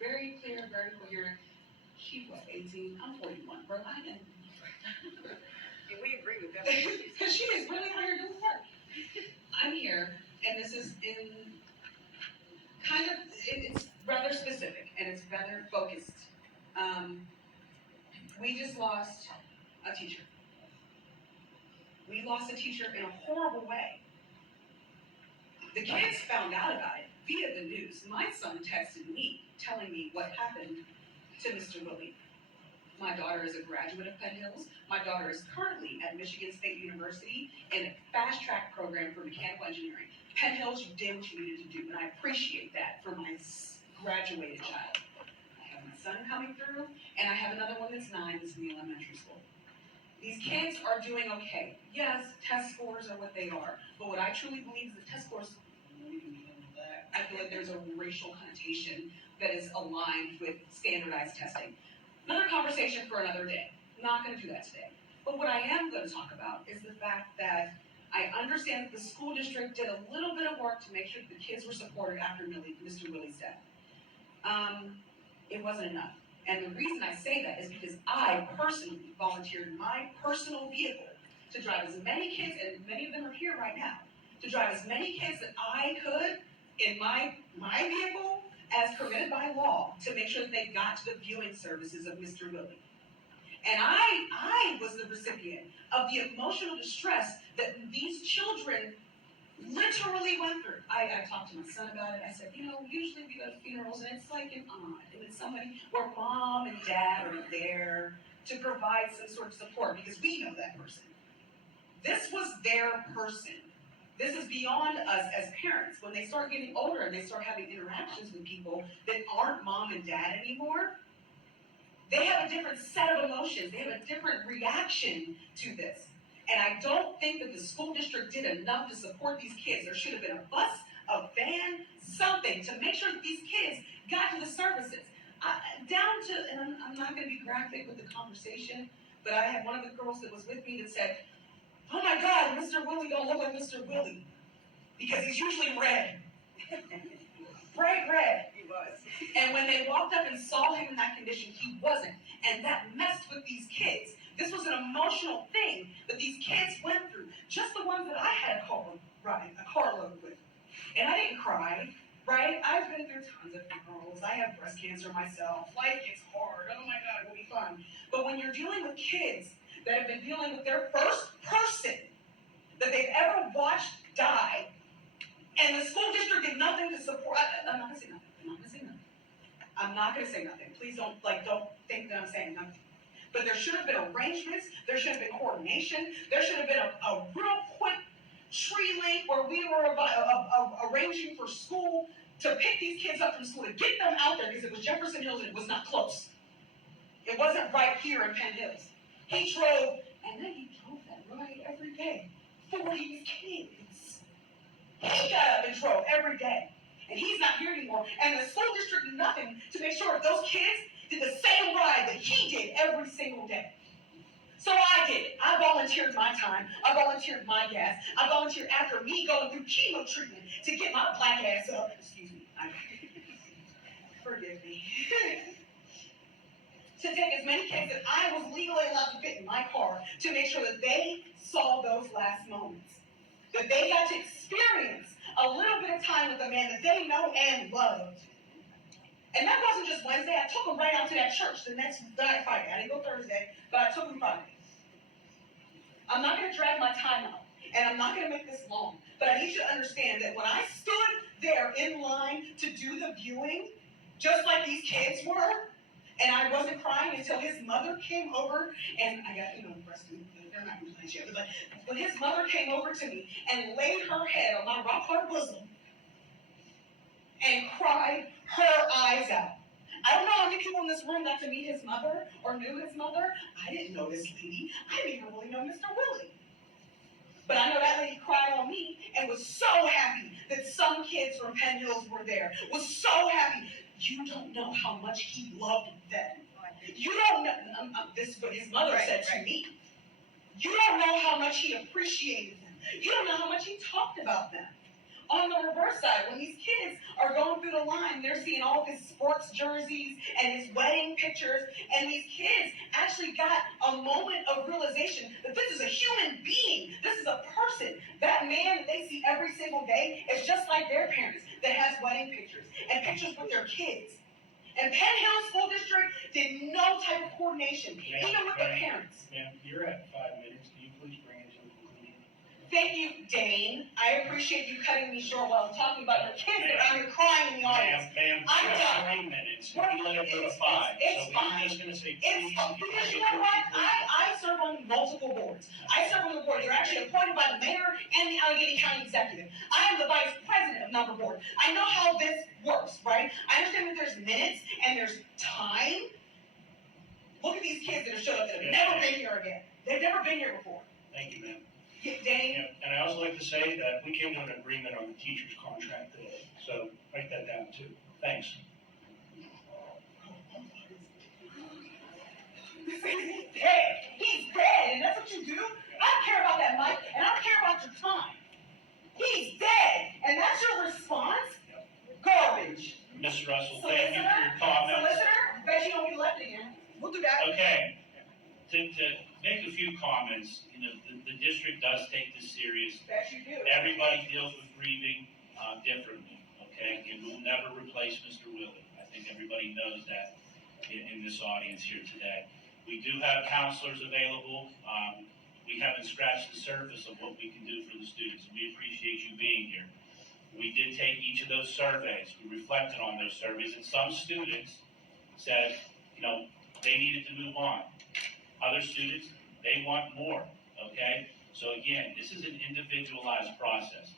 very clear, very coherent. She was 18, I'm 41, bro. I didn't. And we agree with that. Because she is really out here doing work. I'm here, and this is in kind of, it's rather specific, and it's rather focused. We just lost a teacher. We lost a teacher in a horrible way. The kids found out about it via the news. My son texted me telling me what happened to Mr. Willie. My daughter is a graduate of Penn Hills. My daughter is currently at Michigan State University in a fast track program for mechanical engineering. Penn Hills, you did what you needed to do, and I appreciate that for my graduated child. I have my son coming through, and I have another one that's 9 that's in the elementary school. These kids are doing okay. Yes, test scores are what they are, but what I truly believe is the test scores, I feel like there's a racial connotation that is aligned with standardized testing. Another conversation for another day. I'm not going to do that today. But what I am going to talk about is the fact that I understand that the school district did a little bit of work to make sure that the kids were supported after Mr. Willie's death. It wasn't enough. And the reason I say that is because I personally volunteered my personal vehicle to drive as many kids, and many of them are here right now, to drive as many kids that I could in my vehicle as permitted by law to make sure that they got to the viewing services of Mr. Willie. And I was the recipient of the emotional distress that these children literally went through. I talked to my son about it. I said, usually we go to funerals and it's like an aunt, and it's somebody where mom and dad are there to provide some sort of support because we know that person. This was their person. This is beyond us as parents. When they start getting older and they start having interactions with people that aren't mom and dad anymore, they have a different set of emotions. They have a different reaction to this. And I don't think that the school district did enough to support these kids. There should have been a bus, a van, something to make sure that these kids got to the services. And I'm not going to be graphic with the conversation, but I had one of the girls that was with me that said, "Oh my God, Mr. Willie don't look like Mr. Willie because he's usually red." Bright red. He was. And when they walked up and saw him in that condition, he wasn't. And that messed with these kids. This was an emotional thing that these kids went through. Just the ones that I had a carload with. And I didn't cry, right? I've been through tons of funerals. I have breast cancer myself. Life gets hard. Oh my God, it'll be fun. But when you're dealing with kids that have been dealing with their first person that they've ever watched die, and the school district did nothing to support. I'm not gonna say nothing. I'm not gonna say nothing. Please don't think that I'm saying nothing. But there should have been arrangements. There should have been coordination. There should have been a real quick tree link where we were arranging for school to pick these kids up from school to get them out there because it was Jefferson Hills and it was not close. It wasn't right here in Penn Hills. He drove, and then he drove that ride every day for these kids. He got up and drove every day. And he's not here anymore. And the school district did nothing to make sure that those kids did the same ride that he did every single day. So I did it. I volunteered my time. I volunteered my gas. I volunteered after me going through chemo treatment to get my black ass up. Excuse me. Forgive me. To take as many kids as I was legally allowed to fit in my car to make sure that they saw those last moments. That they got to experience a little bit of time with a man that they know and loved. And that wasn't just Wednesday. I took them right out to that church the next Friday. I didn't go Thursday, but I took them Friday. I'm not going to drag my time out, and I'm not going to make this long, but I need you to understand that when I stood there in line to do the viewing, just like these kids were, and I wasn't crying until his mother came over, and I got, breastfeeding. They're not going to play yet, but when his mother came over to me and laid her head on my rock-hard bosom and cried her eyes out. I don't know how many people in this room got to meet his mother or knew his mother. I didn't know this lady. I didn't even really know Mr. Willie. But I know that lady cried on me and was so happy that some kids from Penn Hills were there. Was so happy. You don't know how much he loved them. You don't know. This is what his mother said to me. You don't know how much he appreciated them. You don't know how much he talked about them. On the reverse side, when these kids are going through the line, they're seeing all of his sports jerseys and his wedding pictures, and these kids actually got a moment of realization that this is a human being, this is a person. That man that they see every single day is just like their parents that has wedding pictures and pictures with their kids. And Penn Hill School District did no type of coordination, even with the parents. Ma'am, you're at 5 minutes. Can you please bring it to a conclusion? Thank you, Dane. I appreciate you cutting me short while I'm talking about your kids that are out here crying in the audience. Ma'am, I'm you done. have 3 minutes. We let it go to 5. It's So fine. we're just gonna say, It's please. because you know what? I serve on multiple boards. I serve on the board. They're actually appointed by the mayor and the Allegheny County Executive. I am the vice president of Number Board. I know how this works, right? I understand that there's minutes and there's time. Look at these kids that have showed up that have never been here again. They've never been here before. Thank you, ma'am. Dane? Yeah, and I also like to say that we came to an agreement on the teacher's contract today, so write that down too. Thanks. He's dead. He's dead, and that's what you do? I don't care about that, Mike, and I don't care about your time. He's dead, and that's your response? Garbage. Ms. Russell, thank you for your comments. Solicitor, bet you don't get elected again. We'll do that. Okay, to make a few comments, you know, the district does take this serious. Bet you do. Everybody deals with grieving differently, okay? And we'll never replace Mr. Willie. I think everybody knows that in this audience here today. We do have counselors available. We haven't scratched the surface of what we can do for the students. We appreciate you being here. We did take each of those surveys. We reflected on those surveys, and some students said, you know, they needed to move on. Other students, they want more, okay? So again, this is an individualized process.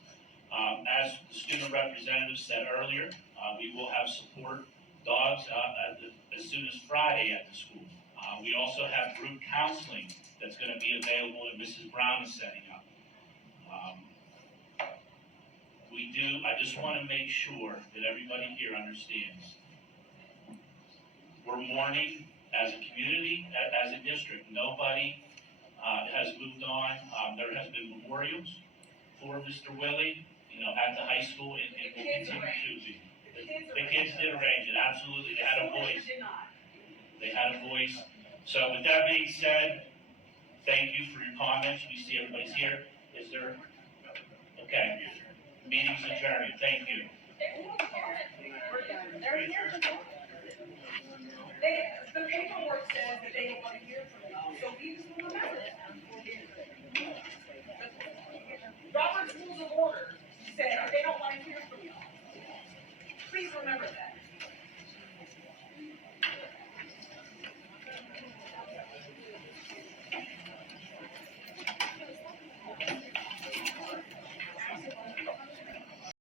As the student representative said earlier, we will have support dogs as soon as Friday at the school. We also have group counseling that's gonna be available that Mrs. Brown is setting up. I just wanna make sure that everybody here understands. We're mourning as a community, as a district. Nobody has moved on. There has been memorials for Mr. Willie, you know, at the high school, and will continue to be. The kids did arrange it, absolutely. They had a voice. They had a voice. So with that being said, thank you for your comments. We see everybody's here. Is there? Okay. Meeting's adjourned. Thank you. They're here to talk. The paperwork says that they don't want to hear from y'all, so we just want to remember that. Robert's Rules of Order said they don't want to hear from y'all. Please remember that.